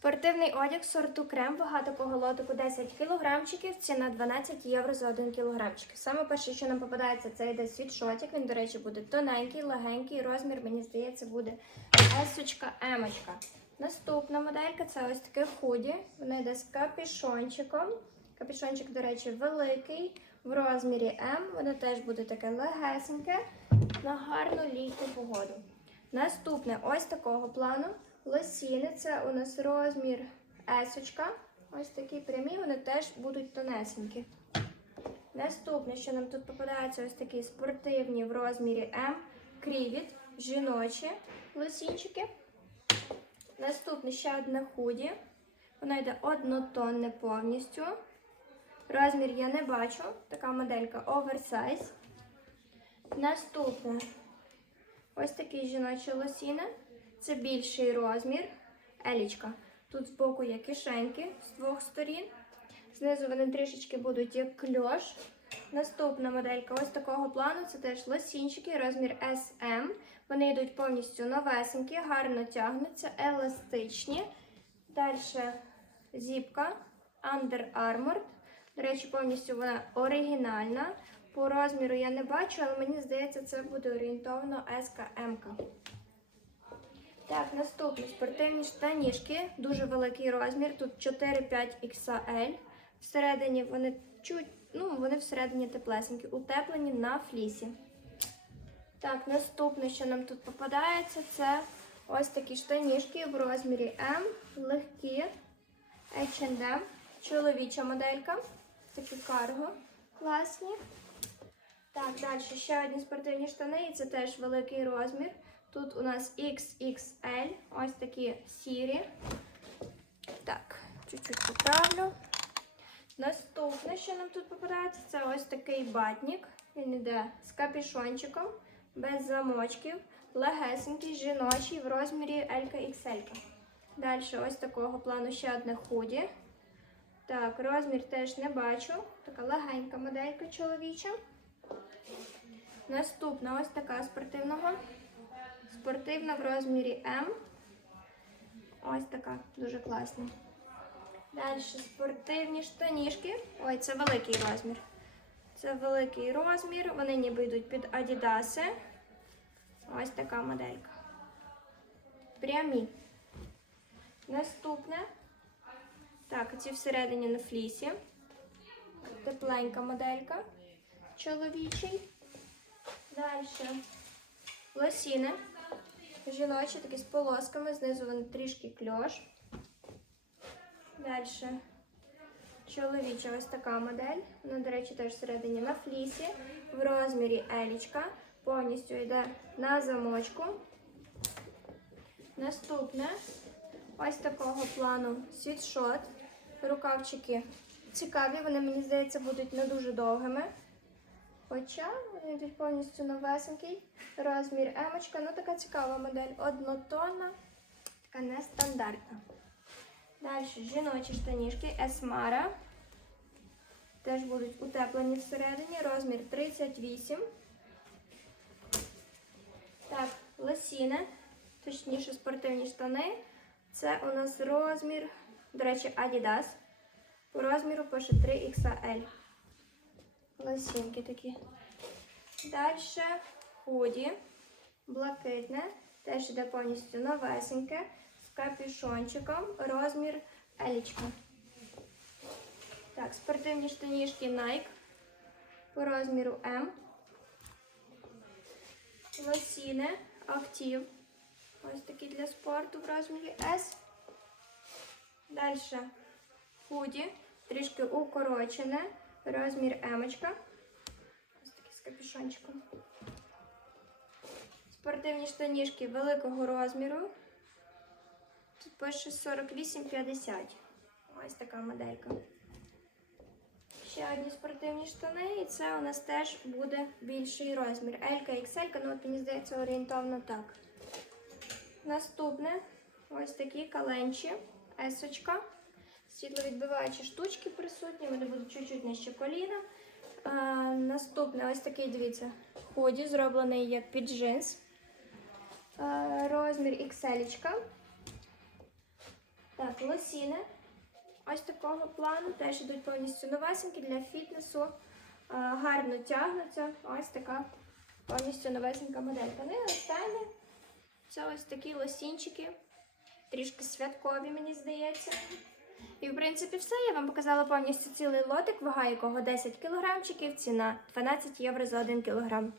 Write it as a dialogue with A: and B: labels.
A: Спортивний одяг сорту крем, вага такого лотику 10 кілограмчиків, ціна 12 євро за 1 кілограмчик. Саме перше, що нам попадається, це йде світшотик. Він, до речі, буде тоненький, легенький. Розмір, мені здається, буде есочка, емочка. Наступна моделька це ось таке худі. Вона йде з капішончиком. Капішончик, до речі, великий, в розмірі М. Воно теж буде таке легесеньке на гарну літню погоду. Наступне ось такого плану. Лосіни, це у нас розмір есочка. Ось такі прямі, вони теж будуть тонесенькі. Наступне, що нам тут попадається, ось такі спортивні в розмірі М. Крівіт, жіночі лосінчики. Наступне ще одне худі. Воно йде однотонне повністю. Розмір я не бачу. Така моделька оверсайз. Наступне ось такі жіночі лосіни. Це більший розмір. Елічка. Тут збоку є кишеньки з двох сторін. Знизу вони трішечки будуть як кльош. Наступна моделька ось такого плану. Це теж лосінчики, розмір SM. Вони йдуть повністю новесенькі, гарно тягнуться, еластичні. Далі зіпка Under Armour. До речі, повністю вона оригінальна. По розміру я не бачу, але мені здається, це буде орієнтовно СКМ. Так, наступні спортивні штанішки, дуже великий розмір. Тут 4-5 XL. Всередині вони чуть, ну, вони всередині теплесенькі, утеплені на флісі. Так, наступне, що нам тут попадається, це ось такі штанішки в розмірі М, легкі, H&M, чоловіча моделька. Такі карго класні. Так, далі ще одні спортивні штани, і це теж великий розмір. Тут у нас XXL, ось такі сірі. Так, чуть-чуть поправлю. Наступне, що нам тут попадається, це ось такий батник. Він йде з капюшончиком, без замочків, легесенький, жіночий в розмірі LXL. Далі ось такого плану ще одне худі. Так, розмір теж не бачу. Така легенька моделька чоловіча. Наступна ось така спортивного. Спортивна в розмірі М. Ось така, дуже класна. Далі спортивні штанішки. Ой, це великий розмір. Це великий розмір. Вони ніби йдуть під Адідаси. Ось така моделька. Прямі. Наступне. Так, ці всередині на флісі. Тепленька моделька. Чоловічий. Далі. Лосіни. Жіночі такі з полосками, знизу вони трішки кльош. Далі. Чоловіча ось така модель. Вона, до речі, теж всередині на флісі. В розмірі елічка. Повністю йде на замочку. Наступне ось такого плану світшот. Рукавчики цікаві, вони, мені здається, будуть не дуже довгими. Хоча вони йдуть повністю новесенький. Розмір емочка. Ну така цікава модель. Однотонна, така нестандартна. Далі жіночі штанішки Есмара. Теж будуть утеплені всередині. Розмір 38. Так, лосіни, точніше спортивні штани. Це у нас розмір, до речі, Adidas. По розміру пише 3XL. Лосінки такі. Далі худі, блакитне, теж йде повністю новесеньке, з капюшончиком, розмір елічка. Так, спортивні штанішки Nike по розміру М. Лосіни, актив. Ось такі для спорту в розмірі S. Далі худі, трішки укорочене. Розмір емочка. Ось такі з капюшончиком. Спортивні штанішки великого розміру. Тут пише 48,50. Ось така моделька. Ще одні спортивні штани, і це у нас теж буде більший розмір. Елька, XL, ну от мені здається, орієнтовно так. Наступне ось такі каленчі, есочка. Світловідбиваючі штучки присутні, вони будуть чуть-чуть нижче коліна. А, наступне ось такий, дивіться, худі, зроблений як під джинс. А, розмір XL. Так, лосіни. Ось такого плану. Теж йдуть повністю новесенькі для фітнесу. А, гарно тягнуться. Ось така повністю новесенька моделька. Ну і. Це ось такі лосінчики. Трішки святкові, мені здається. І в принципі все. Я вам показала повністю цілий лотик, вага якого 10 кілограмчиків, ціна 12 євро за 1 кілограм.